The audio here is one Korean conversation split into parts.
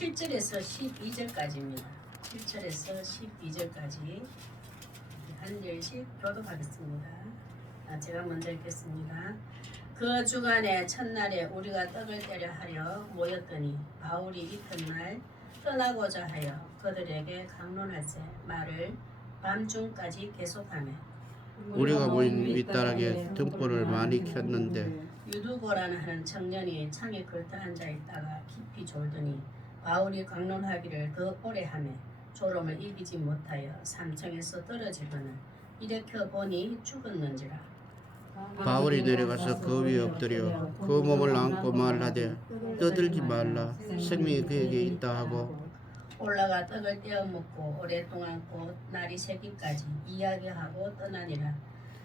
7절에서 12절까지입니다. 7절에서 12절까지 한 절씩 교독하겠습니다. 제가 먼저 읽겠습니다. 그 주간의 첫날에 우리가 떡을 떼려 하려 모였더니 바울이 이튿날 떠나고자 하여 그들에게 강론할세 말을 밤중까지 계속하며 우리가 모인 윗다락에 등불을 많이 켰는데 유두고라는 하는 청년이 창에 걸터 앉아 있다가 깊이 졸더니 바울이 강론하기를 더 오래 하며 졸음을 이기지 못하여 삼층에서 떨어지거늘 일으켜 보니 죽었는지라. 바울이 내려가서 그 위에 엎드려 그 몸을 안고 말하되 떠들지 말라 생명이 그에게 있다 하고 올라가 떡을 떼어 먹고 오랫동안 곧 날이 새기까지 이야기하고 떠나니라.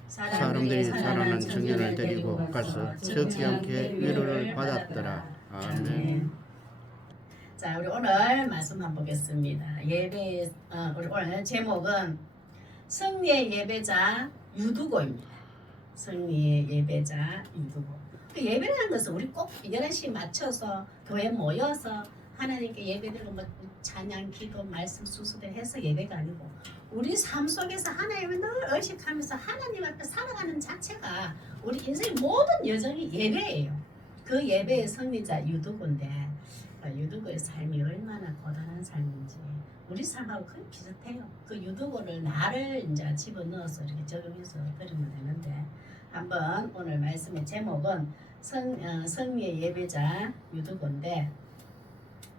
사람들이 살아난 청년을 데리고 가서 적지 않게 위로를 받았더라. 아멘. 자, 우리 오늘 말씀 한번 보겠습니다. 우리 오늘 제목은 승리의 예배자 유두고입니다. 승리의 예배자 유두고. 그 예배라는 것은 우리 꼭 11시 맞춰서 교회 모여서 하나님께 예배드리고 뭐 찬양, 기도, 말씀, 수수들 해서 예배가 아니고 우리 삶 속에서 하나님을 늘 의식하면서 하나님 앞에 살아가는 자체가 우리 인생의 모든 여정이 예배예요. 그 예배의 승리자 유두고인데 유두고의 삶이 얼마나 고단한 삶인지 우리 삶하고 거의 비슷해요. 그 유두고를 나를 이제 집어넣어서 이렇게 적용해서 드리면 되는데 한번 오늘 말씀의 제목은 승리의 예배자 유두고인데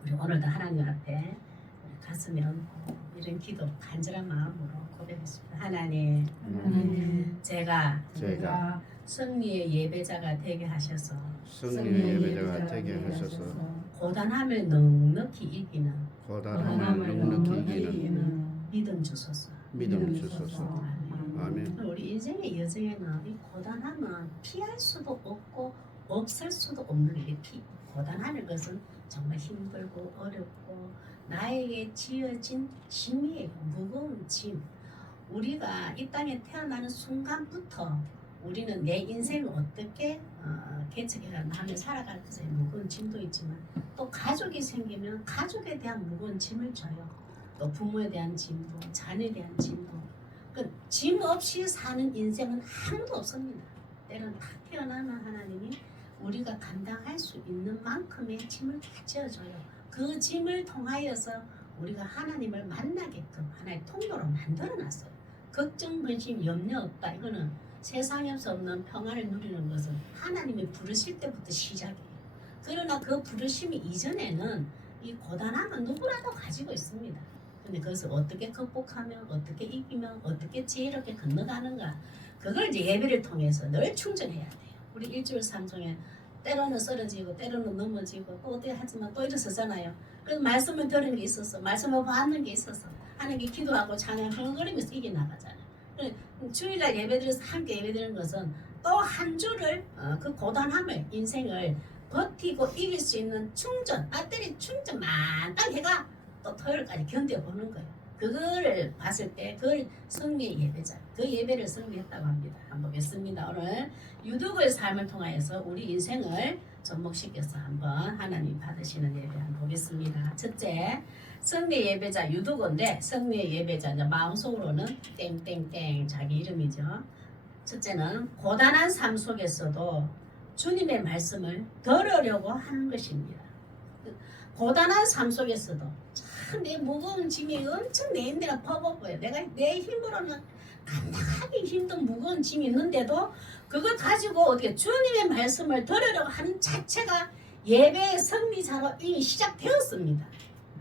우리 오늘도 하나님 앞에 가슴에 얹고 이런 기도 간절한 마음으로 고백했습니다. 하나님, 제가 승리의 예배자가 되게 하셔서 승리의 예배자가 되게 하셔서 고단함을 넉넉히 이기는 믿음 주소서. 아멘. 우리 인생의 여정에는 이 고단함은 피할 수도 없고 없앨 수도 없는 일이 고단하는 것은 정말 힘들고 어렵고 나에게 지어진 짐이에요. 무거운 짐. 우리가 이 땅에 태어나는 순간부터 우리는 내 인생을 어떻게 개척해가며 살아갈 것에 무거운 짐도 있지만 또 가족이 생기면 가족에 대한 무거운 짐을 져요. 또 부모에 대한 짐도 자녀에 대한 짐도 그 짐 없이 사는 인생은 아무도 없습니다. 때로는 다 태어나면 하나님이 우리가 감당할 수 있는 만큼의 짐을 다 지어줘요. 그 짐을 통하여서 우리가 하나님을 만나게끔 하나의 통로로 만들어놨어요. 걱정, 근심, 염려 없다. 이거는 세상에서 없는 평안을 누리는 것은 하나님이 부르실 때부터 시작이에요. 그러나 그 부르심이 이전에는 이 고단함은 누구라도 가지고 있습니다. 근데 그것을 어떻게 극복하며 어떻게 이기며 어떻게 지혜롭게 건너가는가 그걸 이제 예배를 통해서 늘 충전해야 돼요. 우리 일주일 삶 중에 때로는 쓰러지고 때로는 넘어지고 또 어떻게 하지만 또 일어서잖아요. 그래서 말씀을 들은 게 있어서 말씀을 받는 게 있어서 하나님께 기도하고 찬양 흥얼거리면서 이겨나가잖아요. 주일날 예배드려서 함께 예배드리는 것은 또 한 주를 그 고단함을 인생을 버티고 이길 수 있는 충전 배터리 충전 만땅 해가 또 토요일까지 견뎌보는 거예요. 그거를 봤을 때 그걸 승리의 예배자 그 예배를 승리했다고 합니다. 한번 보겠습니다. 오늘 유두고의 삶을 통하여서 우리 인생을 접목시켜서 한번 하나님 받으시는 예배 한번 보겠습니다. 첫째 승리의 예배자 유두고인데 승리의 예배자 마음속으로는 땡땡땡 자기 이름이죠. 첫째는 고단한 삶 속에서도 주님의 말씀을 들으려고 하는 것입니다. 고단한 삶 속에서도 참 내 무거운 짐이 엄청 내 힘내가 버벅거려. 내가 내 힘으로는 감당하기 힘든 무거운 짐이 있는데도 그걸 가지고 어떻게 주님의 말씀을 들으려고 하는 자체가 예배의 승리자로 이미 시작되었습니다.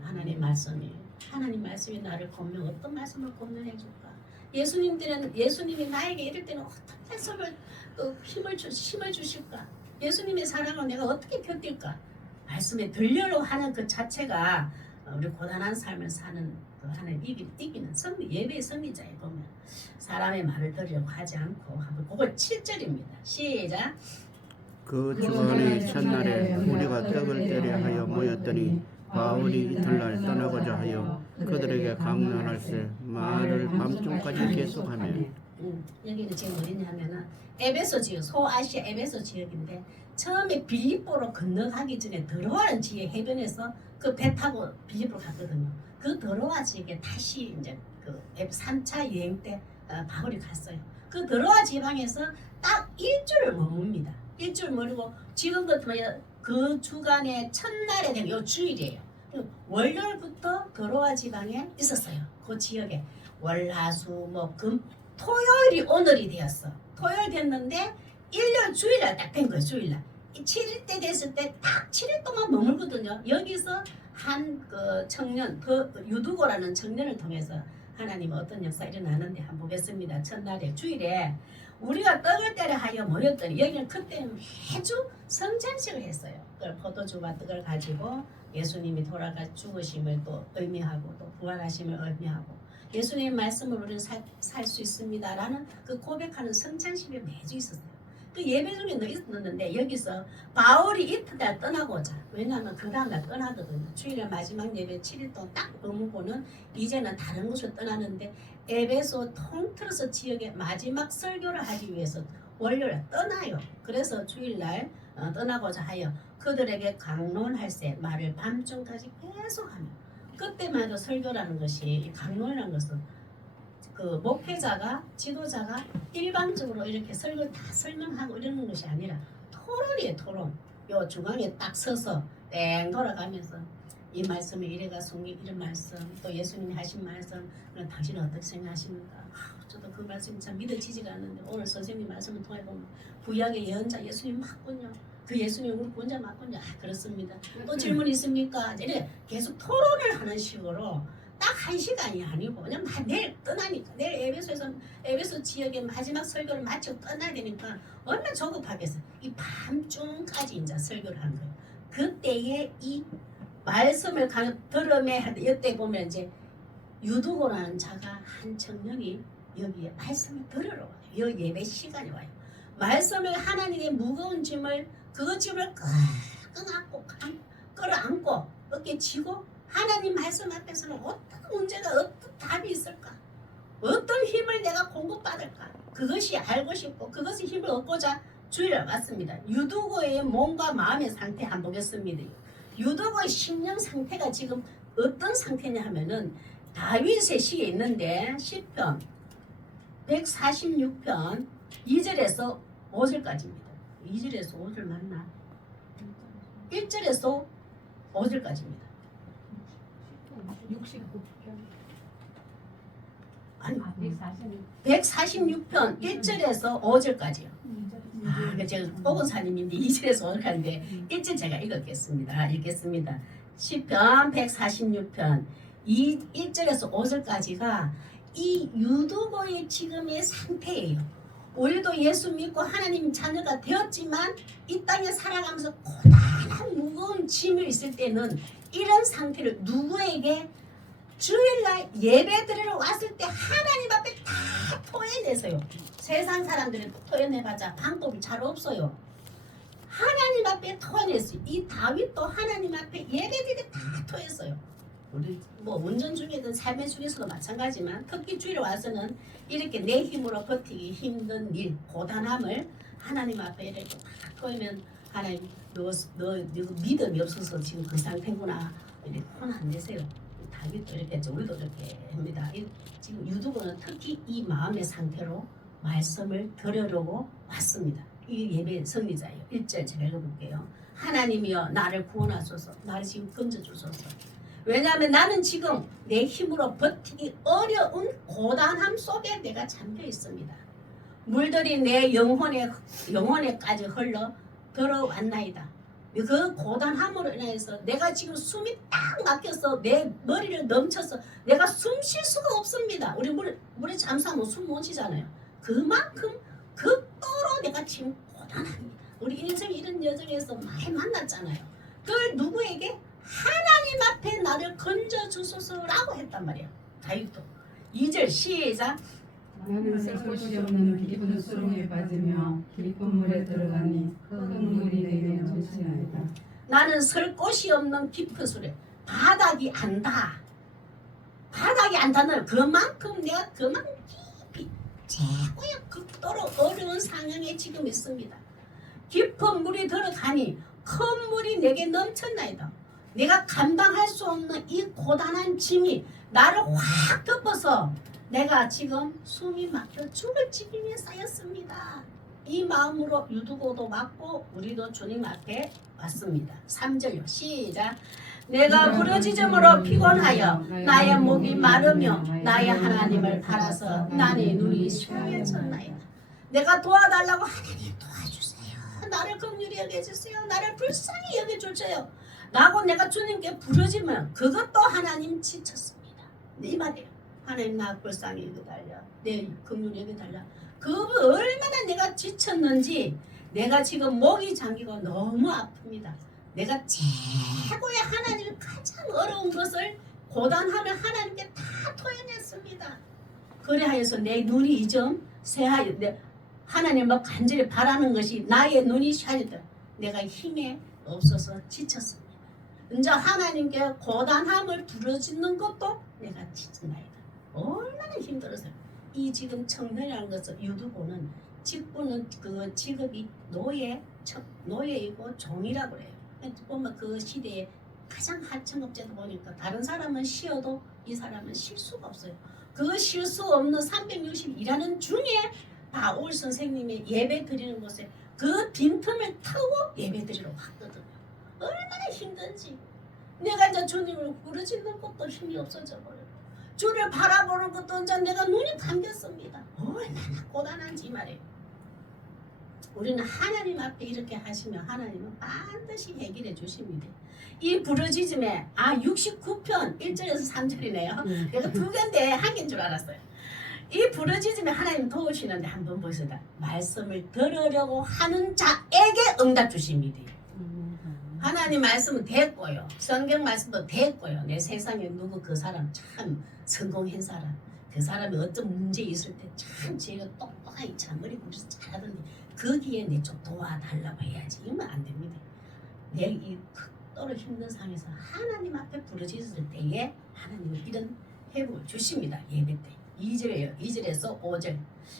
하나님 말씀이 나를 권면 어떤 말씀을 권면해 줄까? 예수님이 나에게 이럴 때는 어떤 말씀을 또 힘을 주실까? 예수님의 사랑을 내가 어떻게 견딜까? 말씀에 들려고 하는 그 자체가 우리 고단한 삶을 사는 그 하나님 이기는 예배의 승리자에 보면 사람의 말을 들으려고 하지 않고 한번 그걸 7절입니다. 시작. 그 주간의 첫날에 우리가 떡을 떼려 하여 모였더니 바울이 이튿날 떠나고자 하여 그들에게 강론할세 말을 밤중까지 계속하며 여기는 지금 어디냐면은 에베소 지역, 소아시아 에베소 지역인데 처음에 빌립보로 건너가기 전에 드로아는 지역 해변에서 그 배 타고 빌립보로 갔거든요. 그 드로아 지역에 다시 이제 그 3차 여행 때 바울이 갔어요. 그 드로아 지방에서 딱 일주를 머뭅니다. 일주를 머무고 지금 같으면 그 주간의 첫날에 되는 요 주일이에요. 월요일부터 드로아 지방에 있었어요. 그 지역에 월화수 목금 토요일이 오늘이 되었어. 토요일 됐는데 일요일 주일날 딱 된 거예요. 주일날 7일 때 됐을 때 딱 7일 동안 머물거든요. 여기서 한 그 청년 유두고라는 청년을 통해서 하나님 어떤 역사 일어나는데 한번 보겠습니다. 첫날에 주일에 우리가 떡을 때려 하여 모였더니 여기는 그때는 매주 성찬식을 했어요. 그 포도주와 떡을 가지고 예수님이 돌아가 죽으심을 또 의미하고 또 부활하심을 의미하고 예수님의 말씀을 우리는 살 수 있습니다라는 그 고백하는 성찬식이 매주 있었어요. 그 예배 중에 있었는데 여기서 바울이 이튿날 떠나고자 왜냐하면 그 다음날 떠나거든요. 주일날 마지막 예배 7일 동안 딱 머무고는 이제는 다른 곳으로 떠나는데 에베소 통틀어서 지역에 마지막 설교를 하기 위해서 월요일에 떠나요. 그래서 주일날 떠나고자 하여 그들에게 강론할세 말을 밤중까지 계속하며 그때만 해도 설교라는 것이 강론이라는 것은 그 목회자가 지도자가 일방적으로 이렇게 설교 다 설명하고 이러는 것이 아니라 토론이에요. 토론. 요 중앙에 딱 서서 땡 돌아가면서 이 말씀이 이래가 숨긴 이런 말씀 또 예수님이 하신 말씀 그럼 당신은 어떻게 생각하십니까? 저도 그 말씀이 참 믿어지지가 않는데 오늘 선생님 말씀을 통해 보면 구약의 예언자 예수님 맞군요. 그 예수님 우리 구원자 맞군요. 그렇습니다. 또 질문 있습니까? 이래 계속 토론을 하는 식으로 딱 1시간이 아니고 왜냐면 내일 떠나니까 내일 에베소 지역의 마지막 설교를 마치고 떠나야 되니까 얼마나 조급하겠어. 이 밤중까지 이제 설교를 한 거예요. 그때에 이 말씀을 들음에 할 때 이때 보면 이제 유두고라는 자가 한 청년이 여기에 말씀을 들으러 와요. 여 예배 시간에 와요. 말씀을 하나님의 무거운 짐을 그 짐을 끌어안고 어깨 쥐고 하나님 말씀 앞에서는 어떤 문제가 어떤 답이 있을까? 어떤 힘을 내가 공급받을까? 그것이 알고 싶고 그것의 힘을 얻고자 주일에 왔습니다. 유두고의 몸과 마음의 상태 한번 보겠습니다. 유두고의 심령 상태가 지금 어떤 상태냐 하면은 다윗의 시에 있는데 시편 146편 2절에서 5절까지입니다. 2절에서 5절 맞나? 1절에서 5절까지입니다. 69편 아니 140 146편 1절에서 5절까지요. 제가 보건사님인데 2절에서 5절까지인데 1절 제가 읽겠습니다. 시편 146편 1절에서 5절까지가 이 유두고의 지금의 상태예요. 우리도 예수 믿고 하나님 자녀가 되었지만 이 땅에 살아가면서 고단한 무거운 짐이 있을 때는 이런 상태를 누구에게 주일날 예배 드리러 왔을 때 하나님 앞에 다 토해내세요. 세상 사람들은 토해내봤자 방법이 잘 없어요. 하나님 앞에 토해냈어요. 이 다윗도 하나님 앞에 예배 드릴 때 다 토했어요. 우리 뭐 운전 중이든 삶의 중에서도 마찬가지지만 특히 주일에 와서는 이렇게 내 힘으로 버티기 힘든 일, 고단함을 하나님 앞에 이렇게 다 토하면 하나님 너 믿음이 없어서 지금 그 상태구나 이렇게 혼 안 내세요. 다윗도 이렇게 했죠. 우리도 이렇게 합니다. 지금 유두고는 특히 이 마음의 상태로 말씀을 들으려고 왔습니다. 이 예배 성리자예요. 1절 제가 읽어볼게요. 하나님이여 나를 구원하소서. 나를 지금 건져주소서. 왜냐하면 나는 지금 내 힘으로 버티기 어려운 고단함 속에 내가 잠겨 있습니다. 물들이 내 영혼에까지 흘러 들어왔나이다. 그 고단함으로 인해서 내가 지금 숨이 딱 막혀서 내 머리를 넘쳐서 내가 숨 쉴 수가 없습니다. 우리 물에 잠수하면 숨 못 쉬잖아요. 그만큼 극도로 내가 지금 고단합니다. 우리 인생 이런 여정에서 많이 만났잖아요. 그걸 누구에게? 하나님 앞에 나를 건져주소서라고 했단 말이에요. 다윗도 2절 시작. 나는 셀 곳이 없는 깊은 수렁에 빠지며 깊은 물에 들어가니 큰 물이 내게 넘치나이다. 나는 설 곳이 없는 깊은 수렁 바닥이 안다. 바닥이 안다는 그만큼 내가 그만큼 깊이 최고의 극도로 어려운 상황에 지금 있습니다. 깊은 물이 들어가니 큰 물이 내게 넘쳤나이다. 내가 감당할 수 없는 이 고단한 짐이 나를 확 덮어서 내가 지금 숨이 막혀 죽을 지경에 쌓였습니다. 이 마음으로 유두고도 맞고 우리도 주님 앞에 왔습니다. 3절요. 시작. 내가 부르짖음으로 피곤하여 나의 목이 마르며 나의 하나님을 바라서 나의 눈이 쇠해졌나이다. 내가 도와달라고 하나님 도와주세요. 나를 긍휼히 여겨주세요. 나를 불쌍히 여겨주세요. 라고 내가 주님께 부르짖으면 그것도 하나님 지쳤습니다. 이 말이에요. 하나님 나 불쌍히 여겨달라. 내 긍휼히 여겨달라. 그 얼마나 내가 지쳤는지 내가 지금 목이 잠기고 너무 아픕니다. 내가 최고의 하나님이 가장 어려운 것을 고단하면 하나님께 다 토해냈습니다. 그래하여서 내 눈이 이 점 새하여 하나님을 간절히 바라는 것이 나의 눈이 샤리다. 내가 힘에 없어서 지쳤습니다. 이제 하나님께 고단함을 부르짖는 것도 내가 지쳤나이다. 얼마나 힘들었어요. 이 지금 청년이라는 것은 유두고는 직분은 그 직업이 노예이고 종이라고 그래요. 보면 그 시대에 가장 하청업체도 보니까 다른 사람은 쉬어도 이 사람은 쉴 수가 없어요. 그 쉴 수 없는 360일하는 중에 바울 선생님의 예배 드리는 곳에 그 빈틈을 타고 예배 드리러 왔거든요. 얼마나 힘든지. 내가 이제 주님을 부르짖는 것도 힘이 없어져 버려요. 주를 바라보는 것도 이제 내가 눈이 감겼습니다. 얼마나 고단한지 말이에요. 우리는 하나님 앞에 이렇게 하시면 하나님은 반드시 해결해 주십니다. 이 부르짖음에 69편 1절에서 3절이네요. 내가 두 개인데 한 개인 줄 알았어요. 이 부르짖음에 하나님 도우시는데 한번 보시다. 말씀을 들으려고 하는 자에게 응답 주십니다. 하나님 말씀은 됐고요. 성경 말씀도 됐고요. 내 세상에 누구 그 사람 참 성공한 사람, 그 사람이 어떤 문제 있을 때 참 제가 똑똑하게 참 머리 굴려서 잘하던데 거기에 내 좀 도와달라고 해야지. 이러면 안 됩니다. 내 이 극도로 힘든 상황에서 하나님 앞에 부르짖을 때에 하나님은 이런 회복을 주십니다. 예배 때. 2절이에요. 2절에서 5절.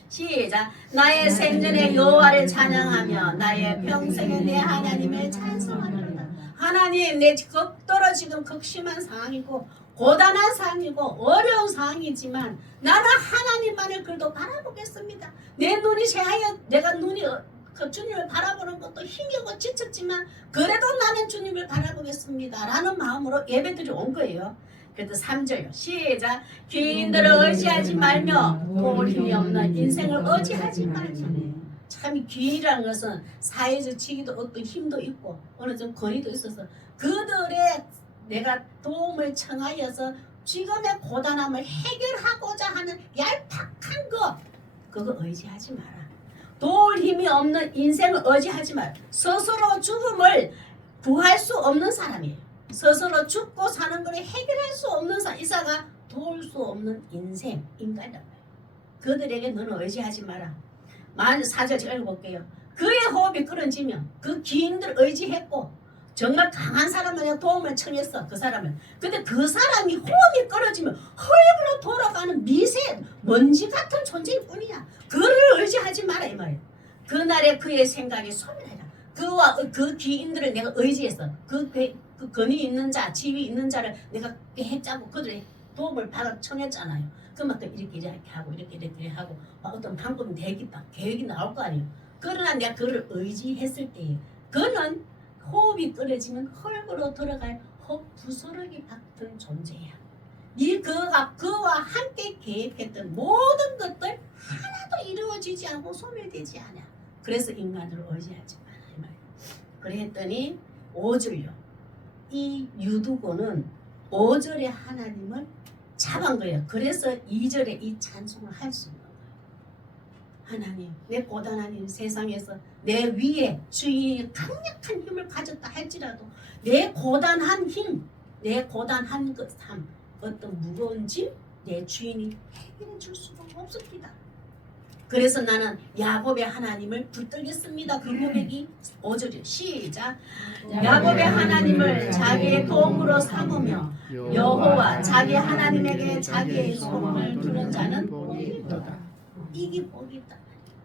시작. 나의 생전에 여호와를 찬양하며 나의 평생에 내 하나님을 찬송하리로다. 하나님, 내 극도로 지금 극심한 상황이고 고단한 상황이고 어려운 상황이지만 나는 하나님만을 그래도 바라보겠습니다. 내 눈이 새하여 내가 눈이 그 주님을 바라보는 것도 힘이고 지쳤지만 그래도 나는 주님을 바라보겠습니다. 라는 마음으로 예배드려 온 거예요. 그래도 3절요. 시작. 귀인들을 의지하지 말며 도울 힘이 없는 인생을 의지하지 말며. 참 귀인이라는 것은 사회적 지위도 어떤 힘도 있고 어느 정도 거리도 있어서 그들의 내가 도움을 청하여서 지금의 고단함을 해결하고자 하는 얄팍한 것 그거 의지하지 마라. 도울 힘이 없는 인생을 의지하지 마라. 스스로 죽음을 구할 수 없는 사람이에요. 스스로 죽고 사는 것을 해결할 수 없는 이사가 도울 수 없는 인생, 인간이라고 해요. 그들에게 너는 의지하지 마라. 만 4절 제가 읽어볼게요. 그의 호흡이 끊어지면 그 기인들 의지했고 정말 강한 사람에게 도움을 청했어. 그 사람을. 근데 그 사람이 호흡이 끊어지면 헐그로 돌아가는 미세 먼지 같은 존재일 뿐이야. 그를 의지하지 마라 이 말이에요. 그날에 그의 생각이 소멸해라. 그와 그 기인들을 내가 의지했어. 그 권위 있는 자, 지위 있는 자를 내가 계획 짜고 그들의 도움을 받아 청했잖아요. 그만 또 이렇게 하고 이렇게 하고 어떤 방법이 되겠다. 계획이 나올 거 아니에요. 그러나 내가 그를 의지했을 때에 그는 호흡이 끊어지면 헐그로 들어갈 헛부스러기 같은 존재야. 그와 함께 계획했던 모든 것들 하나도 이루어지지 않고 소멸되지 않아. 그래서 인간을 의지하지 마라 이 말이에요. 그랬더니 5절요. 이 유두고는 5절에 하나님을 잡은 거예요. 그래서 2절에 이 찬송을 할 수 있는 거예요. 하나님, 내 고단한 세상에서 내 위에 주인이 강력한 힘을 가졌다 할지라도 내 고단한 힘, 내 고단한 것함, 어떤 무거운 짐, 내 주인이 해결해 줄 수가 없습니다. 그래서 나는 야곱의 하나님을 붙들겠습니다. 그 고백이 5절이에요. 시작. 야곱의 하나님을 자기의 도움으로 삼으며 여호와 자기 하나님에게 자기의 소망을 두는 자는 복이 있도다. 이게 복이 있다.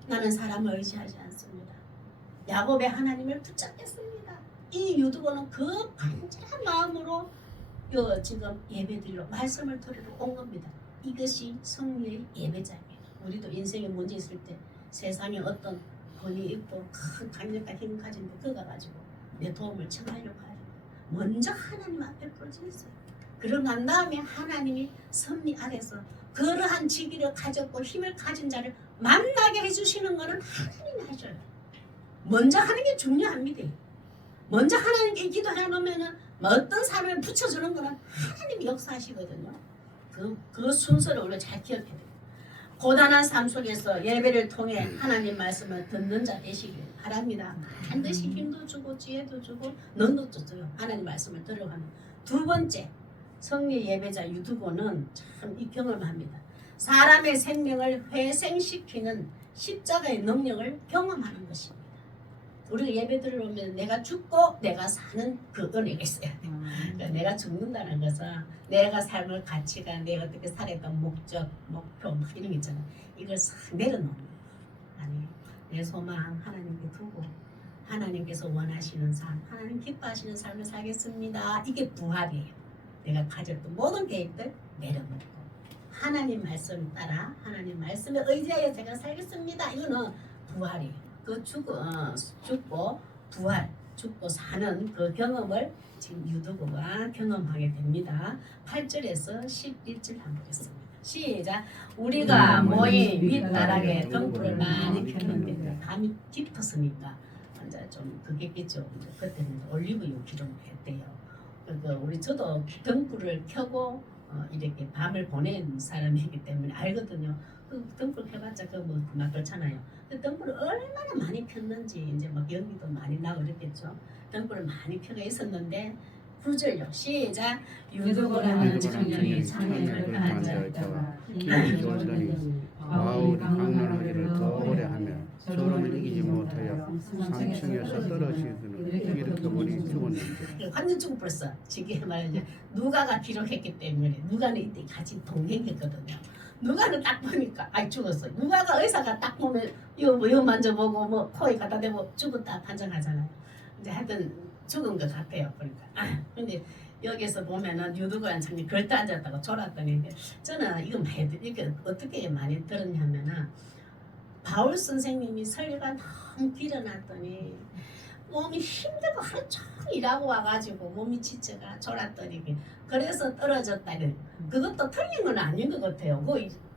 나는 사람을 의지하지 않습니다. 야곱의 하나님을 붙잡겠습니다. 이 유두고는 그 간절한 마음으로 지금 예배드리러 말씀을 드리러 온 겁니다. 이것이 성리의 예배자입니다. 우리도 인생에 문제 있을 때 세상에 어떤 권위 있고 큰 강력한 힘 가진 데 그가 가지고 내 도움을 청하려고 하죠. 먼저 하나님 앞에 부르짖었어요. 그러고 난 다음에 하나님이 섭리 아래서 그러한 지기를 가졌고 힘을 가진 자를 만나게 해주시는 것은 하나님이 하셔요. 먼저 하는 게 중요합니다. 먼저 하나님께 기도해 놓으면 어떤 사람을 붙여주는 것은 하나님이 역사하시거든요. 그 순서를 우리가 잘 기억해야 돼요. 고단한 삶 속에서 예배를 통해 하나님 말씀을 듣는 자 되시길 바랍니다. 반드시 힘도 주고 지혜도 주고 능력도 줘요. 하나님 말씀을 들어가는. 두 번째, 성리 예배자 유두고는 참 이 경험을 합니다. 사람의 생명을 회생시키는 십자가의 능력을 경험하는 것입니다. 우리가 예배 들어오면 내가 죽고 내가 사는 그 은혜가 있어요. 그러니까 내가 죽는다는 것은 내가 삶을 가치가 내가 어떻게 살았던 목적, 목표 이런 게 있잖아요. 이걸 싹 내려놓는 거예요. 아니, 내 소망 하나님께 두고 하나님께서 원하시는 삶, 하나님 기뻐하시는 삶을 살겠습니다. 이게 부활이에요. 내가 가졌던 모든 계획들 내려놓고 하나님 말씀 따라 하나님 말씀에 의지하여 제가 살겠습니다. 이거는 부활이에요. 그 죽고 부활, 죽고 사는 그 경험을 지금 유두고가 경험하게 됩니다. 8절에서 11절 한번 보겠습니다. 시작. 우리가 모인 윗다락에 등불을 많이 켰는데 밤이 깊었으니까 이제 좀 그겠겠죠. 그때는 올리브유 기름을 했대요. 그러니까 저도 등불을 켜고 이렇게 밤을 보낸 사람이기 때문에 알거든요. 그 등불 켜봤자 그막 그렇잖아요. 그 등불을 얼마나 많이 켰는지 이제 막 연기도 많이 나고 그랬겠죠. 등불을 많이 켜가 있었는데 9절요. 시작. 유두고라는 청년이 창에 앉아있다가 기름이 돌더니 바울이 강론하기를 더 오래 하며 소름을 이기지 못하여 3층에서 떨어지기를 이렇게 보니 죽었는데 완전 죽어버렸어. 지금 말이죠. 누가가 기록했기 때문에 누가는 이때 같이 동행했거든요. 누가는 딱 보니까 죽었어. 누가가 의사가 딱 보면 이거 만져보고 뭐 코에 갖다 대고 죽었다 판정하잖아요. 이제 하여튼 죽은 것 같아요. 그러니까 근데 여기서 보면은 유두고한 장님 걸터 앉았다고 졸았더니 저는 이거 이게 어떻게 많이 들었냐면은 바울 선생님이 설교가 너무 길어놨더니 몸이 힘들고 하루 종일 일하고 와가지고 몸이 지쳐가 졸았더니 그래서 떨어졌다는 그것도 틀린 건 아닌 것 같아요.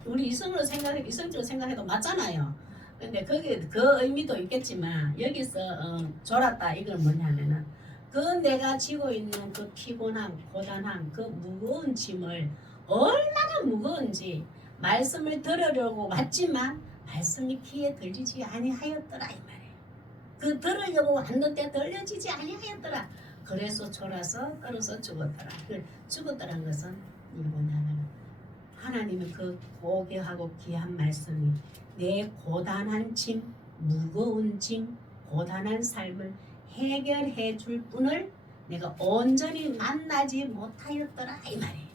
우리 이성적으로 생각해도 맞잖아요. 근데 그게 그 의미도 있겠지만 여기서 졸았다 이건 뭐냐면은 그 내가 지고 있는 그 피곤함, 고단함, 그 무거운 짐을 얼마나 무거운지 말씀을 들으려고 왔지만 말씀이 귀에 들리지 아니하였더라 이 말이에요. 그 들으려고 왔는데 들려지지 아니하였더라. 그래서 졸아서 떨어서 죽었더라. 죽었더라는 것은 뭐냐면 하나님의 그 고귀하고 귀한 말씀이 내 고단한 짐, 무거운 짐, 고단한 삶을 해결해 줄 분을 내가 온전히 만나지 못하였더라 이 말이에요.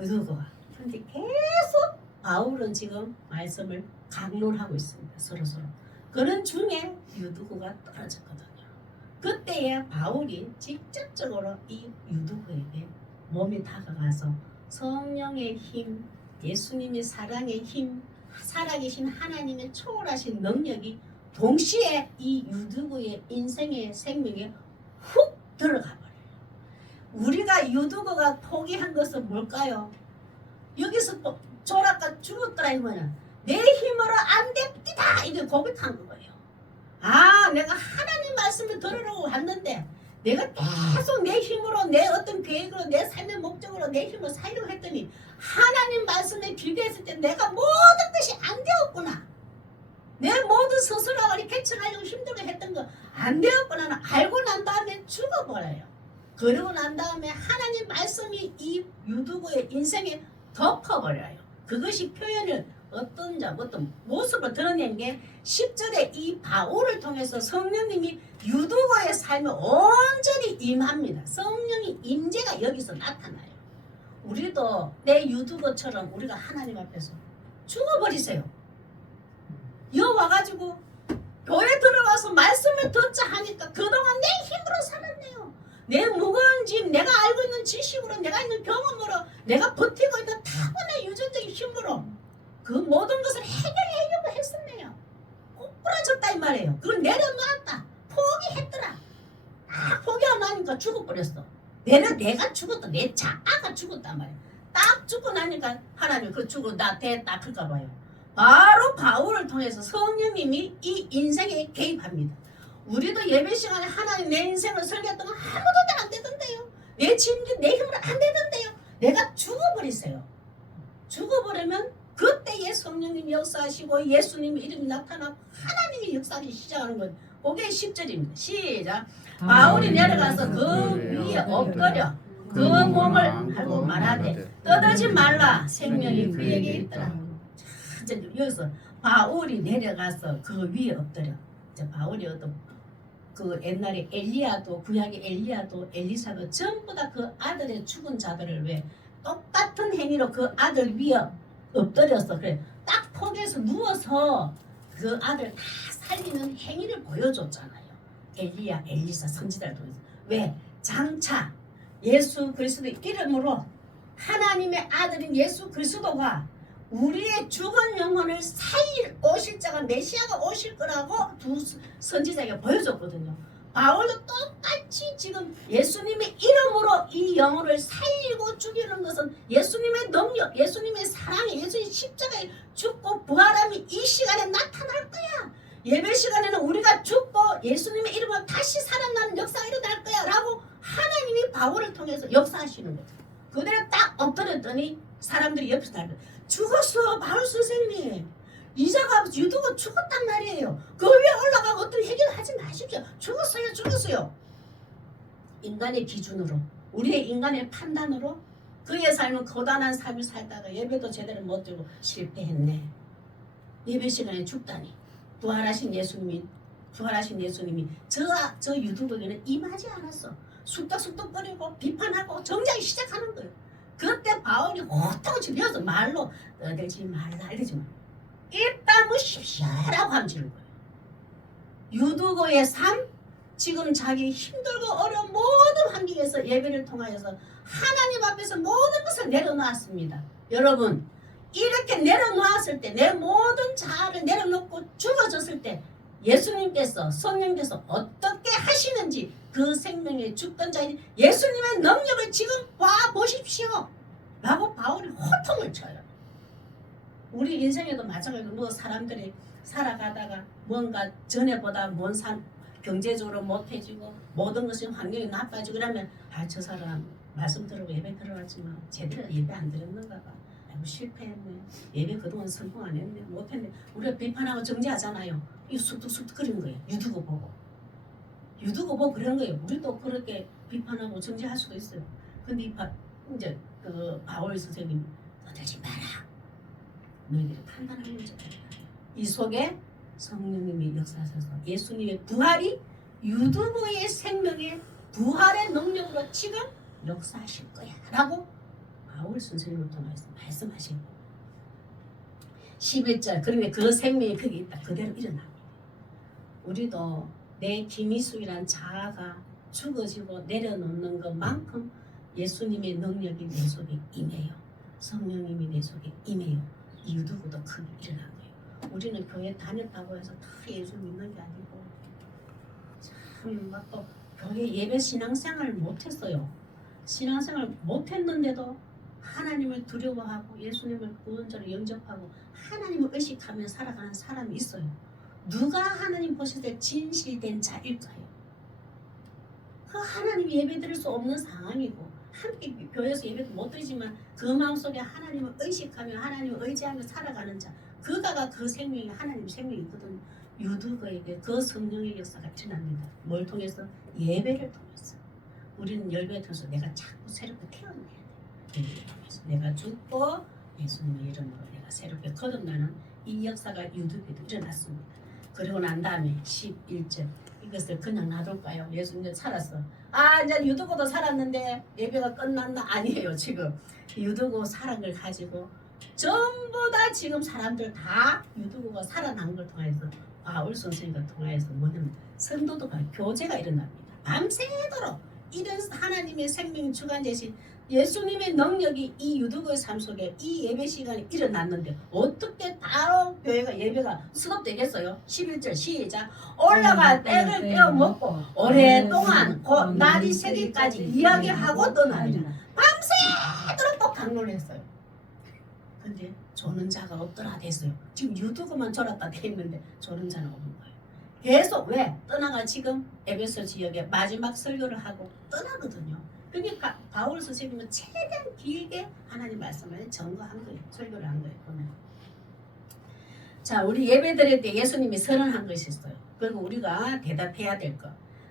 유두고가. 그런데 계속 바울은 지금 말씀을 강론하고 있습니다. 서로서로. 그런 중에 유두고가 떨어졌거든요. 그때에 바울이 직접적으로 이 유두고에게 몸이 다가가서 성령의 힘, 예수님의 사랑의 힘, 살아계신 하나님의 초월하신 능력이 동시에 이 유두고의 인생의 생명에 훅 들어가 버려요. 우리가 유두고가 포기한 것은 뭘까요? 여기서 또 졸았다 죽었더라 이거는 내 힘으로 안 됩니다 이게 고백한 거예요. 내가 하나님 말씀을 들으려고 왔는데 내가 계속 내 힘으로 내 어떤 계획으로 내 삶의 목적으로 내 힘으로 살려고 했더니 하나님 말씀에 기대했을 때 내가 모든 것이 안 되었구나. 내 모든 스스로가 개척하려고 힘들게 했던 거 안 되었구나 알고 난 다음에 죽어버려요. 그러고 난 다음에 하나님 말씀이 이 유두고의 인생에 덮어버려요. 그것이 표현을 어떤 모습을 드러낸 게 10절에 이 바울을 통해서 성령님이 유두고의 삶에 온전히 임합니다. 성령의 임재가 여기서 나타나요. 우리도 내 유두고처럼 우리가 하나님 앞에서 죽어버리세요. 여 와가지고 교회 들어가서 말씀을 듣자 하니까 그동안 내 힘으로 살았네요. 내 무거운 짐, 내가 알고 있는 지식으로, 내가 있는 경험으로, 내가 버티고 있는 타고난 유전적인 힘으로 그 모든 것을 해결하려고 했었네요. 꼭 부러졌다 이 말이에요. 그걸 내려놓았다. 포기했더라. 포기하고 나니까 죽어버렸어. 내가 죽었다. 내 자아가 죽었단 말이야. 딱 죽고 나니까 하나님 그 죽어 나 됐다 그럴까 봐요. 바로 바울을 통해서 성령님이 이 인생에 개입합니다. 우리도 예배 시간에 하나님 내 인생을 설계했던 건 아무도 안 되던데요. 내 짐진 내 힘으로 안 되던데요. 내가 죽어버리세요. 죽어버리면 그때에 성령님이 역사하시고 예수님의 이름이 나타나고 하나님이 역사하기 시작하는 거예요. 그게 10절입니다. 시작. 바울이 내려가서 그 위에 엎드려 그 몸을 하고 말하되 떠들지 말라 생명이 그에게 있더라. 이제 여기서 바울이 내려가서 그 위에 엎드려. 이제 바울이 어떤 그 옛날에 엘리야도 구약의 엘리야도 엘리사도 전부 다 그 아들의 죽은 자들을 왜 똑같은 행위로 그 아들 위에 엎드렸어. 그래 딱 폭에서 누워서 그 아들 다 살리는 행위를 보여줬잖아요. 엘리야, 엘리사 선지자를 통해서. 왜? 장차 예수 그리스도의 이름으로 하나님의 아들인 예수 그리스도가 우리의 죽은 영혼을 살릴 오실 자가 메시아가 오실 거라고 두 선지자가 보여줬거든요. 바울도 똑같이 지금 예수님의 이름으로 이 영혼을 살리고 죽이는 것은 예수님의 능력, 예수님의 사랑이 예수님의 십자가에 죽고 부활함이 이 시간에 나타날 거야. 예배 시간에는 우리가 죽고 예수님의 이름으로 다시 살아나는 역사가 일어날 거야 라고 하나님이 바울을 통해서 역사하시는 거죠. 그대로 딱 엎드렸더니 사람들이 옆에서 다 죽었어 바울 선생님. 이자가 유두가 죽었단 말이에요. 그 위에 올라가고 어떤 해결하지 마십시오. 죽었어요. 인간의 기준으로 우리의 인간의 판단으로 그의 삶은 고단한 삶을 살다가 예배도 제대로 못 드리고 실패했네. 예배 시간에 죽다니. 부활하신 예수님이 저 유두에게는 임하지 않았어. 쑥덕쑥덕거리고 비판하고 정작이 시작하는 거예요. 그때 바울이 호통을 치면서 말로 떠들지 말라 이러지 마. 입 다무십시오라고 함치는 거예요. 유두고의 삶, 지금 자기 힘들고 어려운 모든 환경에서 예배를 통하여서 하나님 앞에서 모든 것을 내려놓았습니다. 여러분 이렇게 내려놓았을 때 내 모든 자아를 내려놓고 죽어졌을 때 예수님께서 성령께서 어떻게 하시는지 그 생명에 죽던 자인 예수님의 능력을 지금 봐 보십시오 라고 바울이 호통을 쳐요. 우리 인생에도 마찬가지로 뭐 사람들이 살아가다가 뭔가 전에보다 먼 산 경제적으로 못해지고 모든 것이 환경이 나빠지고 그러면 저 사람 말씀 들으고 예배 들어갔지만 제대로 예배 안 드렸는가 봐. 아이고 실패했네. 예배 그동안 성공 안 했네. 못했네. 우리가 비판하고 정죄하잖아요. 이 쑥덕쑥덕거리는 거예요. 유두고 보고 그런 거예요. 우리도 그렇게 비판하고 정죄할 수도 있어요. 근데 이제 그 바울 선생님 떠들지 마라. 너희들이 판단하는 문제다. 이 속에 성령님이 역사하셔서 예수님의 부활이 유두부의 생명의 부활의 능력으로 지금 역사하실 거야 라고 바울 선생님을 통해서 말씀하시고 11절 그러면 그 생명이 거기 있다 그대로 일어나고 우리도 내 김희숙이란 자아가 죽어지고 내려놓는 것만큼 예수님의 능력이 내 속에 임해요. 성령님이 내 속에 임해요. 유두부도 크게 일어난 거예요. 우리는 교회 다녔다고 해서 다 예수 믿는 게 아니고 참 또 교회 예배 신앙생활을 못했어요. 신앙생활 못했는데도 하나님을 두려워하고 예수님을 구원자로 영접하고 하나님을 의식하며 살아가는 사람이 있어요. 누가 하나님 보실 때 진실된 자일까요? 그 하나님이 예배 드릴 수 없는 상황이고 함께 교회에서 예배도 못 드리지만 그 마음속에 하나님을 의식하며 하나님을 의지하며 살아가는 자 그가가 그 생명이 하나님 생명이거든. 유두거에게 그 성령의 역사가 일어납니다. 뭘 통해서? 예배를 통해서. 우리는 예배를 통해서 내가 자꾸 새롭게 태어나야 돼. 예배를 통해서 내가 죽고 예수님의 이름으로 내가 새롭게 거듭나는 이 역사가 유두에도 일어났습니다. 그리고 난 다음에 11절 이것을 그냥 놔둘까요? 예수님 살았어. 이제 유두고도 살았는데 예배가 끝났나? 아니에요. 지금 유두고 살은 걸 가지고 전부 다 지금 사람들 다 유튜브가 살아난 걸 통해서 바울 선생님과 통해서 뭐냐면 성도도가 교제가 일어납니다. 밤새도록 이런 하나님의 생명 주관 되신 예수님의 능력이 이 유튜브의 삶 속에 이 예배 시간에 일어났는데 어떻게 바로 교회가 예배가 스톱되겠어요? 11절 시작. 올라가 떡을 떼어 먹고 오랫동안 곧 날이 새기까지 이야기하고 떠나니 밤새도록 또 강론을 했어요. 근데 조는 자가 없더라 됐어요. 지금 유튜브만 졸았다 돼 있는데 조는 자는 없는 거예요. 계속 왜? 떠나가 지금 에베소 지역에 마지막 설교를 하고 떠나거든요. 그러니까 바울 선생님은 최대한 길게 하나님 말씀을 전거한 거예요. 설교를 한 거예요. 보면. 자, 우리 예배 드릴 때 예수님이 선언한 것이 있어요. 그리고 우리가 대답해야 될 거.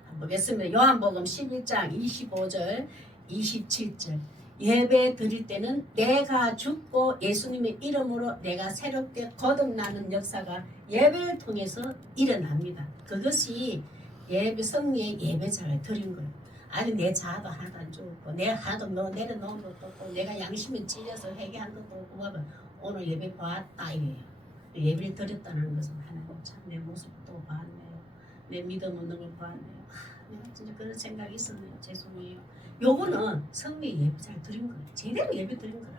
한번 보겠습니다. 요한복음 11장 25절 27절. 예배 드릴 때는 내가 죽고 예수님의 이름으로 내가 새롭게 거듭나는 역사가 예배를 통해서 일어납니다. 그것이 예배 성리의 예배자를 드린 거예요. 아니 내 자아도 하나도 안 죽었고 내가 하나도 내려놓은 것도 없고 내가 양심에 찔려서 회개한 것도 없고 하면 오늘 예배 봤다 이래요. 예배를 드렸다는 것은 하나님 참 내 모습도 봤네요. 내 믿음 없는 걸 봤네요. 내가 진짜 그런 생각이 있었네요. 죄송해요. 요거는 성리 예배자를 드린 거예요. 제대로 예배 드린 거라고요.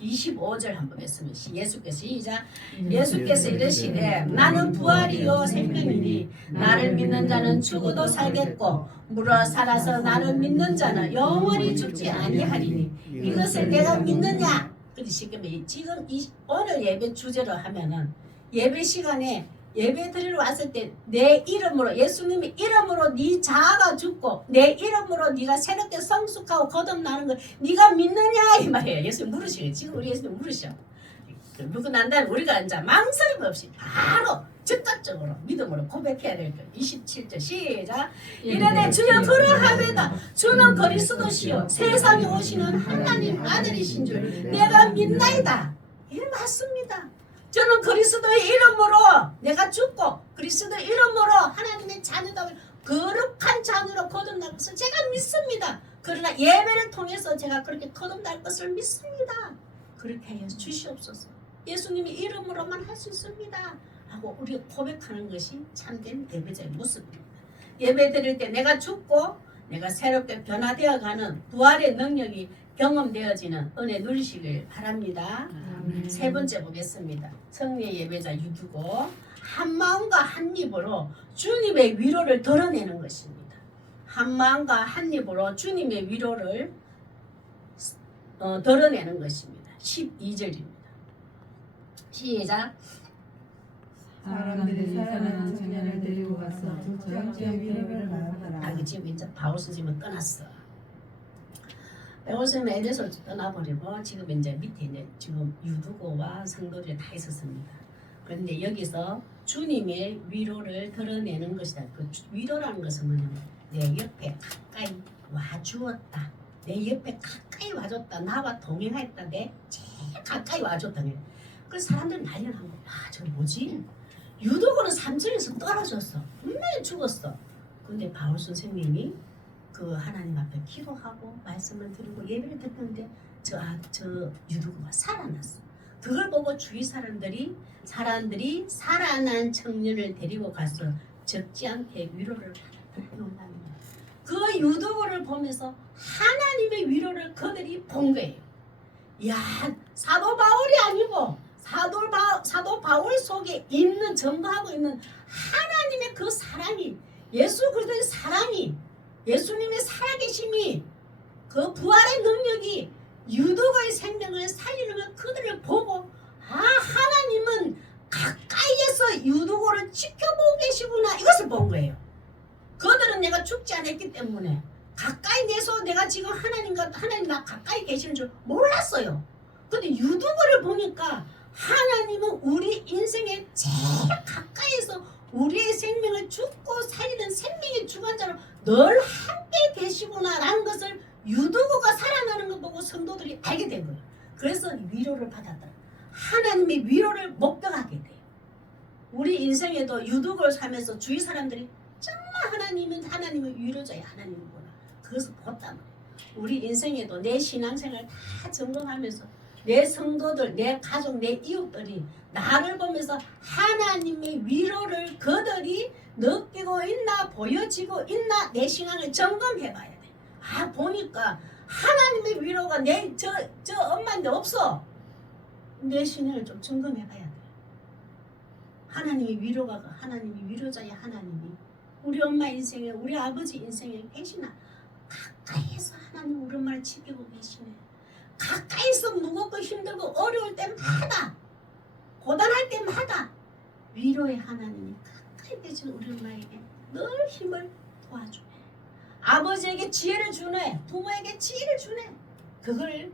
25절 한번 했으면 예수께서 시작. 예수께서 이르시되 나는 부활이요 생명이니 나를 믿는 자는 죽어도 살겠고 물어 살아서 나를 믿는 자는 영원히 죽지 아니하리니 이것을 내가 믿느냐. 그러시면 지금 오늘 예배 주제로 하면은 예배 시간에 예배 드리러 왔을 때 내 이름으로 예수님의 이름으로 네 자아가 죽고 내 이름으로 네가 새롭게 성숙하고 거듭나는 걸 네가 믿느냐 이 말이에요. 예수님 물으시고 지금 우리 예수님 물으셔. 그러고 난 다음에 우리가 이제 망설임 없이 바로 즉각적으로 믿음으로 고백해야 될 거예요. 27절 시작. 이르되 주여 그러하도다 주는 그리스도시요 세상에 오시는 하나님 아들이신 줄 내가 믿나이다. 예 맞습니다. 저는 그리스도의 이름으로 내가 죽고 그리스도의 이름으로 하나님의 자녀다 거룩한 자녀로 거듭날 것을 제가 믿습니다. 그러나 예배를 통해서 제가 그렇게 거듭날 것을 믿습니다. 그렇게 해 주시옵소서. 예수님의 이름으로만 할 수 있습니다. 하고 우리가 고백하는 것이 참된 예배자의 모습입니다. 예배 드릴 때 내가 죽고 내가 새롭게 변화되어가는 부활의 능력이 경험되어지는 은혜 누리시길 바랍니다. 세 번째 보겠습니다. 성리의 예배자 유두고 한 마음과 한 입으로 주님의 위로를 드러내는 것입니다. 한 마음과 한 입으로 주님의 위로를 드러내는 것입니다. 12절입니다. 시작. 사람들이 사랑하는 청년을 데리고 가서 정죄의 위로를 말하더라. 지금 이제 바울 선생님은 떠났어. 바울 선생님은 에베소 떠나버리고 지금 이제 밑에 이제 지금 유두고와 성도들이 다 있었습니다. 그런데 여기서 주님의 위로를 드러내는 것이다. 그 위로라는 것은 뭐냐면 내 옆에 가까이 와주었다. 내 옆에 가까이 와줬다. 나와 동행했다. 내 제일 가까이 와줬다. 그래서 사람들이 난리를 한 거야. 저 뭐지? 유도고는 산천에서 떨어졌어. 분명히 죽었어. 근데 바울 선생님이 그 하나님 앞에 기도하고 말씀을 드리고 예배를 듣는데 저 유도고가 살아났어. 그걸 보고 주위 사람들이 살아난 청년을 데리고 가서 적지 않게 위로를 받았다는 거예요. 그 유도고를 보면서 하나님의 위로를 그들이 본 거예요. 야, 사도 바울이 아니고 사도 바울 속에 있는 전거하고 있는 하나님의 그 사랑이 예수 그리스도의 사랑이 예수님의 살아계심이 그 부활의 능력이 유도고의 생명을 살리는 걸 그들을 보고 하나님은 가까이에서 유도고를 지켜보고 계시구나 이것을 본 거예요. 그들은 내가 죽지 않았기 때문에 가까이 내서 내가 지금 하나님 나 가까이 계시는 줄 몰랐어요. 근데 유도고를 보니까 하나님은 우리 인생의 제일 가까이에서 우리의 생명을 죽고 살리는 생명의 주관자로 늘 함께 계시구나라는 것을 유도고가 살아나는 것 보고 성도들이 알게 된 거예요. 그래서 위로를 받았다. 하나님의 위로를 목격하게 돼요. 우리 인생에도 유도고를 살면서 주위 사람들이 정말 하나님은 위로자야 하나님이구나. 그것을 봤단 말이에요. 우리 인생에도 내 신앙생활 다 점검하면서 내 성도들, 내 가족, 내 이웃들이 나를 보면서 하나님의 위로를 그들이 느끼고 있나 보여지고 있나 내 신앙을 점검해 봐야 돼. 아 보니까 하나님의 위로가 저 엄마인데 없어. 내 신앙을 좀 점검해 봐야 돼. 하나님의 위로가 하나님이 위로자야. 하나님이 우리 엄마 인생에 우리 아버지 인생에 계시나 가까이에서 하나님 우리 엄마를 지키고 계시네. 가까이서 무겁고 힘들고 어려울 때마다 고단할 때마다 위로의 하나님이 가까이 계신 우리 엄마에게 늘 힘을 도와주네. 아버지에게 지혜를 주네. 부모에게 지혜를 주네. 그걸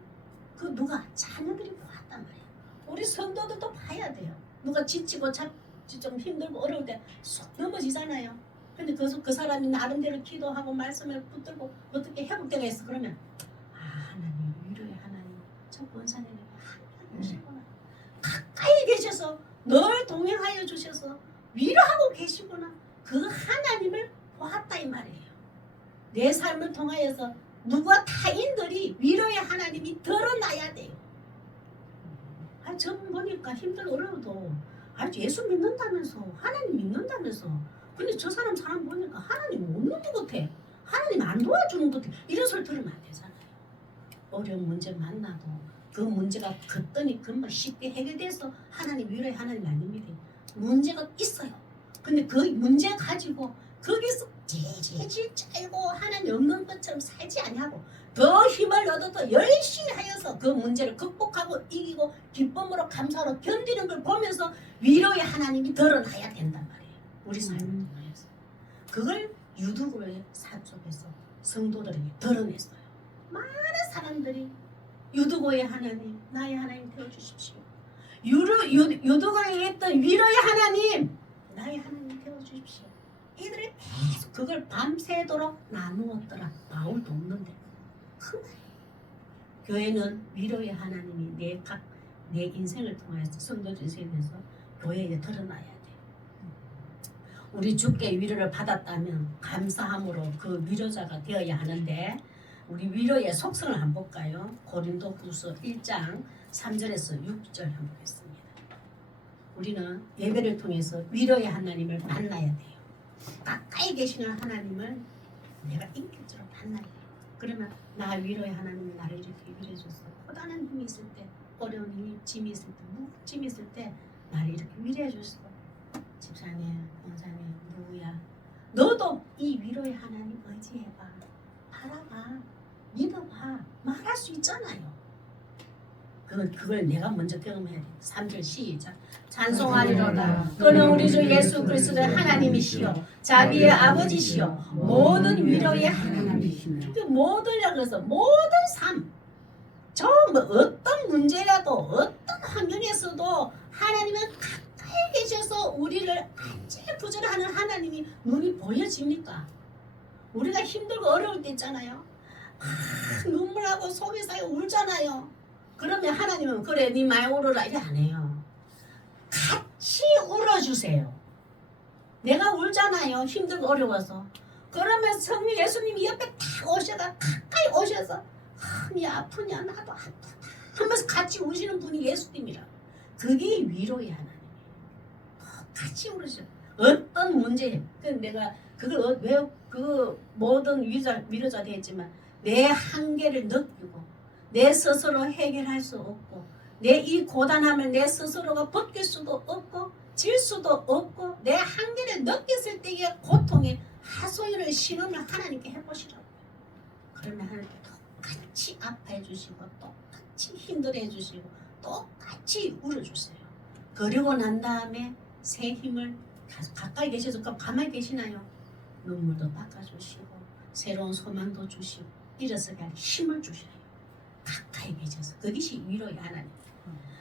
누가 자녀들이 보았단 말이야. 우리 성도들도 봐야 돼요. 누가 지치고 좀 힘들고 어려울 때 쏙 넘어지잖아요. 근데 그 사람이 나름대로 기도하고 말씀을 붙들고 어떻게 회복되가 있어. 그러면 하나님 위로의 하나님 저 권사님에게 함께 계시구나. 가까이 계셔서 늘 동행하여 주셔서 위로하고 계시구나. 그 하나님을 보았다 이 말이에요. 내 삶을 통하여서 누가 타인들이 위로의 하나님이 드러나야 돼요. 저분 보니까 힘들고 어려워도 예수 믿는다면서 하나님 믿는다면서 근데 저 사람 보니까 하나님 못 믿는 것 같아. 하나님 안 도와주는 것 같아. 이런 소리 들으면 안 되잖아요. 어려운 문제 만나도 그 문제가 걷더니 금방 쉽게 해결돼서 하나님 위로의 하나님 아닙니다. 문제가 있어요. 근데 그 문제 가지고 거기서 질질 짤고 하나님 없는 것처럼 살지 아니하고 더 힘을 얻어 더 열심히 하여서 그 문제를 극복하고 이기고 기쁨으로 감사로 견디는 걸 보면서 위로의 하나님이 드러나야 된단 말이에요. 우리 삶을 통해서. 그걸 유두고의 사쪽에서 성도들에게 드러냈어요. 많은 사람들이 유두고의 하나님, 나의 하나님 되어주십시오. 유두고에 했던 위로의 하나님, 나의 하나님 되어주십시오. 이들이 계속 그걸 밤새도록 나누었더라. 바울도 없는데 큰 말이에요. 교회는 위로의 하나님이 내 인생을 통해서 성도들 인생에서 교회에 드러나야 돼. 우리 주께 위로를 받았다면 감사함으로 그 위로자가 되어야 하는데 우리 위로의 속성을 한번 볼까요? 고린도후서 1장 3절에서 6절 한번 보겠습니다. 우리는 예배를 통해서 위로의 하나님을 만나야 돼요. 가까이 계시는 하나님을 내가 인격적으로 만나야 돼요. 그러면 나 위로의 하나님이 나를 이렇게 위로해줬어. 고단한 힘이 있을 때, 어려운 힘이, 짐이 있을 때, 무짐이 있을 때 나를 이렇게 위로해줬어. 집사님, 원사님, 누구야? 너도 이 위로의 하나님 의지해봐. 바라봐. 믿어봐. 말할 수 있잖아요. 그걸 내가 먼저 경험해야 돼. 3절 시작. 찬송하리로다. 그는 우리 주 예수 그리스도의 하나님이시요 자비의 아버지시요 모든 위로의 하나님이시며. 그 모든이라고 해서 모든 삶, 뭐 어떤 문제라도 어떤 환경에서도 하나님은 가까이 계셔서 우리를 안절부절하는 하나님이 눈이 보여집니까? 우리가 힘들고 어려울 때 있잖아요. 눈물하고 속이 쌓여 울잖아요. 그러면 하나님은 그래 네 많이 울어라 이래 안 해요. 같이 울어주세요. 내가 울잖아요. 힘들고 어려워서. 그러면 성령 예수님이 옆에 딱 오셔가 가까이 오셔서 네 아프냐 나도 아프다 하면서 같이 우시는 분이 예수님이라. 그게 위로의 하나님이에요. 같이 울으셔. 어떤 문제 내가 그걸 왜 그 모든 위로자 되었지만 내 한계를 느끼고 내 스스로 해결할 수 없고 내 이 고단함을 내 스스로가 벗길 수도 없고 질 수도 없고 내 한계를 느꼈을 때의 고통에 하소연을 신음을 하나님께 해보시라고요. 그러면 하나님께 똑같이 아파해 주시고 똑같이 힘들어 주시고 똑같이 울어주세요. 그리고 난 다음에 새 힘을 가까이 계셔서 가만히 계시나요? 눈물도 닦아주시고 새로운 소망도 주시고 일어서게 할 힘을 주셔요. 가까이 계셔서 그것이 위로의 하나님.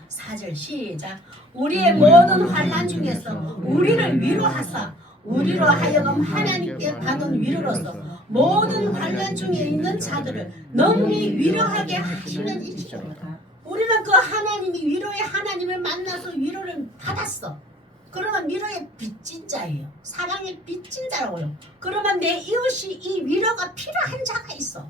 4절 시작. 우리의 모든 환난 중에서 우리를 위로하사 우리로 하여금 하나님께 받은 위로로서 모든 환난 중에 있는 자들을 능히 위로하게 하시는 이시로다. 우리는 그 하나님이 위로의 하나님을 만나서 위로를 받았어. 그러면 위로의 빚진 자예요. 사랑의 빚진 자라고요. 그러면 내 이웃이 이 위로가 필요한 자가 있어.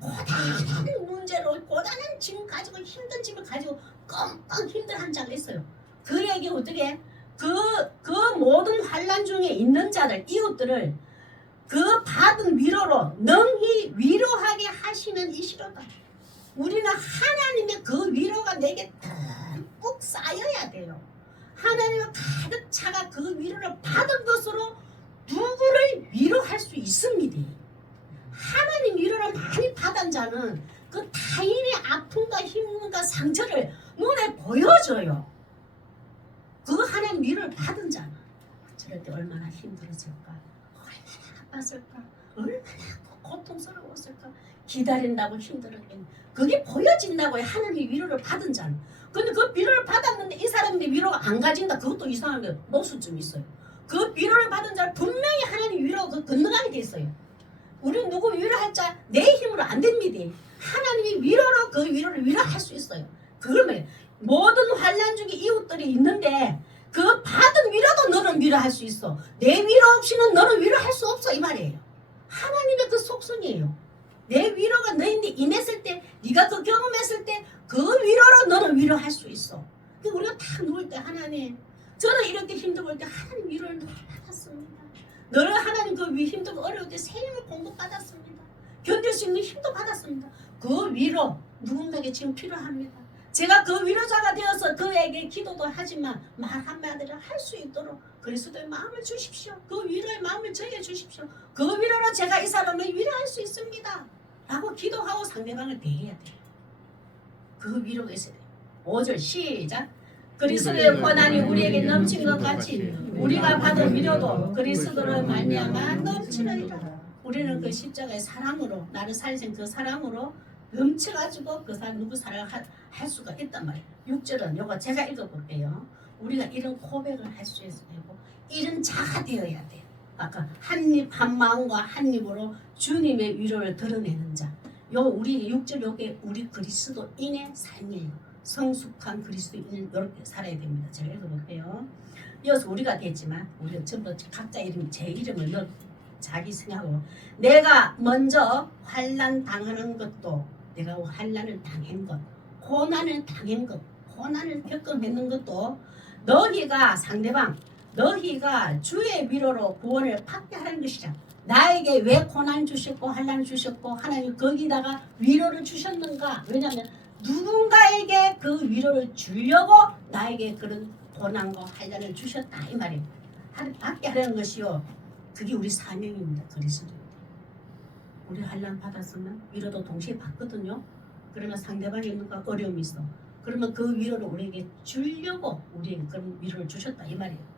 고단한 문제로 고단한 짐 가지고 힘든 짐을 가지고 껌껌 힘들한 자가 있어요. 그에게 어떻게 그 모든 환난 중에 있는 자들 이웃들을 그 받은 위로로 능히 위로하게 하시는 이시로다. 우리는 하나님의 그 위로가 내게 듬뿍 쌓여야 돼요. 하나님의 가득 차가 그 위로를 받은 것으로 누구를 위로할 수 있습니다. 하나님 위로를 많이 받은 자는 그 타인의 아픔과 힘과 상처를 눈에 보여줘요. 그 하나님 위로를 받은 자는 저럴 때 얼마나 힘들었을까, 얼마나 아팠을까, 얼마나 고통스러웠을까, 기다린다고 힘들었겠네. 그게 보여진다고요. 하나님의 위로를 받은 자는. 근데 그 위로를 받았는데 이 사람인데 위로가 안 가진다. 그것도 이상한 게 모순점이 있어요. 그 위로를 받은 자는 분명히 하나님 위로가 건너가게 돼 있어요. 우리는 누구 위로할 자 내 힘으로 안 됩니다. 하나님이 위로로 그 위로를 위로할 수 있어요. 그러면 모든 환난 중에 이웃들이 있는데 그 받은 위로도 너는 위로할 수 있어. 내 위로 없이는 너는 위로할 수 없어 이 말이에요. 하나님의 그 속성이에요. 내 위로가 너희한테 임했을 때 네가 그 경험했을 때 그 위로로 너는 위로할 수 있어. 우리가 다 누울 때 하나님 저는 이렇게 힘들고 때 하나님 위로를 너무 받았습니다. 너는 하나님 그 힘들고 어려울 때 새 힘을 공급받았습니다. 견딜 수 있는 힘도 받았습니다. 그 위로 누군가에게 지금 필요합니다. 제가 그 위로자가 되어서 그에게 기도도 하지만 말 한마디를 할 수 있도록 그리스도의 마음을 주십시오. 그 위로의 마음을 저에게 주십시오. 그 위로로 제가 이 사람을 위로할 수 있습니다. 라고 기도하고 상대방을 대해야 돼요. 그 위로가 있어야 돼요. 5절 시작. 그리스도의 권한이 우리에게 넘친 것 같이 우리가 받은 위로도 그리스도로 말미암아 넘치느니라. 우리는 그 십자가의 사랑으로 나를 살리신 그 사랑으로 넘쳐가지고 그 사람 누구 사랑을 할 수가 있단 말이에요. 6절은 요거 제가 읽어볼게요. 우리가 이런 고백을 할 수 있어야 되고 이런 자가 되어야 돼요. 아까 한입 한마음과 한입으로 주님의 위로를 드러내는 자. 요 우리 6절 요게 우리 그리스도인의 삶이에요. 성숙한 그리스도인은 이렇게 살아야 됩니다. 제가 읽어볼게요. 이어서 우리가 됐지만 우리가 전부 각자 이름 제 이름을 넣어 자기 생각으로 내가 먼저 환난 당하는 것도 내가 환난을 당한 것 고난을 당한 것 고난을 겪어내는 것도 너희가 상대방 너희가 주의 위로로 구원을 받게 하는 것이라. 나에게 왜 고난 주셨고 환난을 주셨고 하나님 거기다가 위로를 주셨는가. 왜냐하면 누군가에게 그 위로를 주려고 나에게 그런 고난과 환난을 주셨다 이 말이에요. 받게 하려는 것이요. 그게 우리 사명입니다. 그리스도. 우리 환난 받았으면 위로도 동시에 받거든요. 그러면 상대방이 있는가 어려움이 있어. 그러면 그 위로를 우리에게 주려고 우리에게 그런 위로를 주셨다 이 말이에요.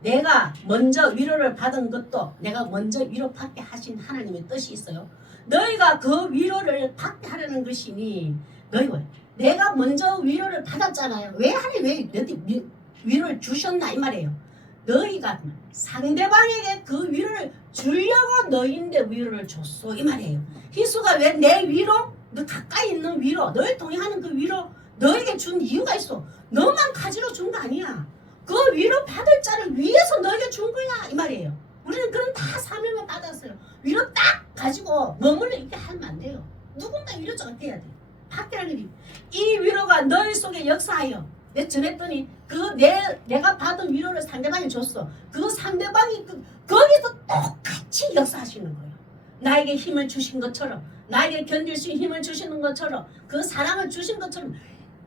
내가 먼저 위로를 받은 것도 내가 먼저 위로받게 하신 하나님의 뜻이 있어요. 너희가 그 위로를 받게 하려는 것이니 너희가 내가 먼저 위로를 받았잖아요. 왜 하나님 왜 너희 위로를 주셨나 이 말이에요. 너희가 상대방에게 그 위로를 주려고 너희인데 위로를 줬어 이 말이에요. 희수가 왜 내 위로 너 가까이 있는 위로 너희 동행하는 그 위로 너에게 준 이유가 있어. 너만 가지러 준 거 아니야. 그 위로 받을 자를 위해서 너에게 준 거야 이 말이에요. 우리는 그런 다 사명을 받았어요. 위로 딱 가지고 머물러 있게 하면 안 돼요. 누군가 위로자가 돼야 돼. 받게 하는 이 위로가 너희 속에 역사하여 내가 전했더니 내가 받은 위로를 상대방이 줬어. 그 상대방이 거기서 똑같이 역사하시는 거예요. 나에게 힘을 주신 것처럼 나에게 견딜 수 있는 힘을 주시는 것처럼 그 사랑을 주신 것처럼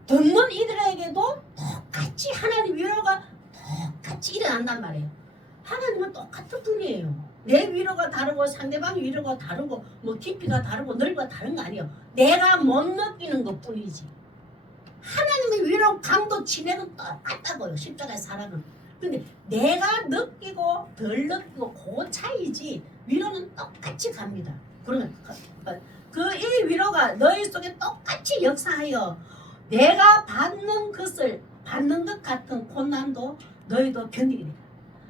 듣는 이들에게도 똑같이 하나님 위로가 똑같이 일어난단 말이에요. 하나님은 똑같은 분이에요. 내 위로가 다르고 상대방 위로가 다르고 뭐 깊이가 다르고 넓이가 다른 거 아니에요. 내가 못 느끼는 것 뿐이지. 하나님의 위로 강도 진해도 똑같다고요. 십자가의 사랑은. 근데 내가 느끼고 덜 느끼고 그 차이지 위로는 똑같이 갑니다. 그러면 이 위로가 너희 속에 똑같이 역사하여 내가 받는 것 같은 고난도 너희도 견디게 됩니다.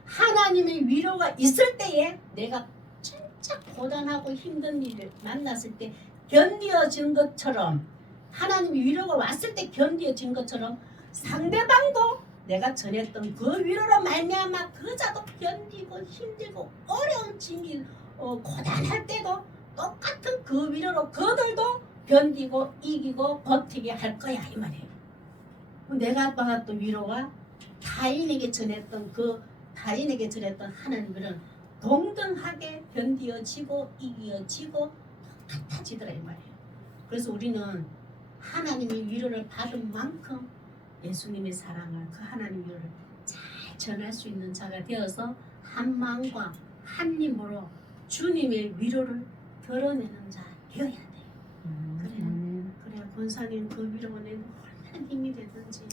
하나님의 위로가 있을 때에 내가 진짜 고단하고 힘든 일을 만났을 때 견디어진 것처럼 하나님의 위로가 왔을 때 견디어진 것처럼 상대방도 내가 전했던 그 위로로 말미암아 그자도 견디고 힘들고 어려운 짐이 고단할 때도 똑같은 그 위로로 그들도 견디고 이기고 버티게 할 거야 이 말이에요. 내가 받았던 위로와 타인에게 전했던 하나님은 동등하게 견디어지고 이겨지고 똑같아지더라 이 말이에요. 그래서 우리는 하나님의 위로를 받은 만큼 예수님의 사랑을 그 하나님의 위로를 잘 전할 수 있는 자가 되어서 한 마음과 한 힘으로 주님의 위로를 드러내는 자 되어야 돼요. 그래 권사님 그 위로가 내는 얼마나 힘이 되든지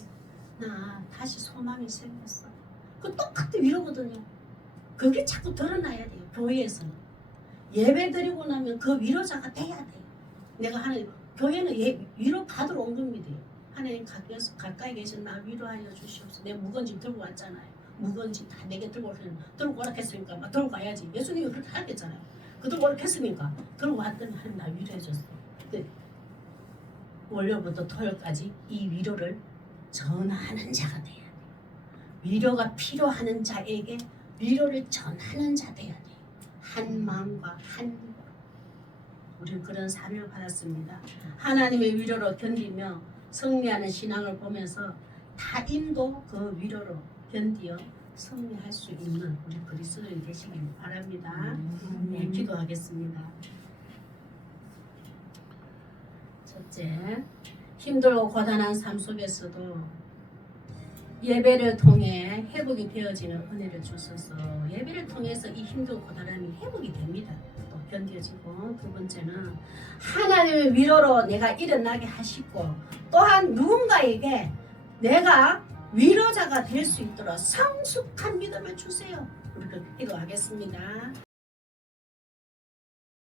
나 다시 소망이 생겼어. 그 똑같은 위로거든요. 그게 자꾸 드러나야 돼요. 교회에서는 예배 드리고 나면 그 위로자가 돼야 돼요. 내가 하나님 교회는 위로 받으러 온 겁니다. 하나님 가까이 계신 나 위로하여 주시옵소서. 내가 무거운 들고 왔잖아요. 무거운 다 내게 들고 오라 했으니까 막 들고 가야지. 예수님이 그렇게 하겠잖아요. 그 들고 오라 했으니까 들고 왔더니 하나님 나 위로해 줬어. 월요일부터 토요일까지 이 위로를 전하는 자가 돼야 돼. 위로가 필요하는 자에게 위로를 전하는 자 돼야 돼. 한 마음과 한 힘으로. 우리는 그런 사명을 받았습니다. 하나님의 위로로 견디며 승리하는 신앙을 보면서 타인도 그 위로로 견디어 승리할 수 있는 우리 그리스도인 되시길 바랍니다. 네, 기도하겠습니다. 첫째, 힘들고 고단한 삶 속에서도 예배를 통해 회복이 되어지는 은혜를 주셔서 예배를 통해서 이 힘들고 고단함이 회복이 됩니다. 또 견뎌지고 두 번째는 하나님의 위로로 내가 일어나게 하시고 또한 누군가에게 내가 위로자가 될 수 있도록 성숙한 믿음을 주세요. 우리 기도하겠습니다.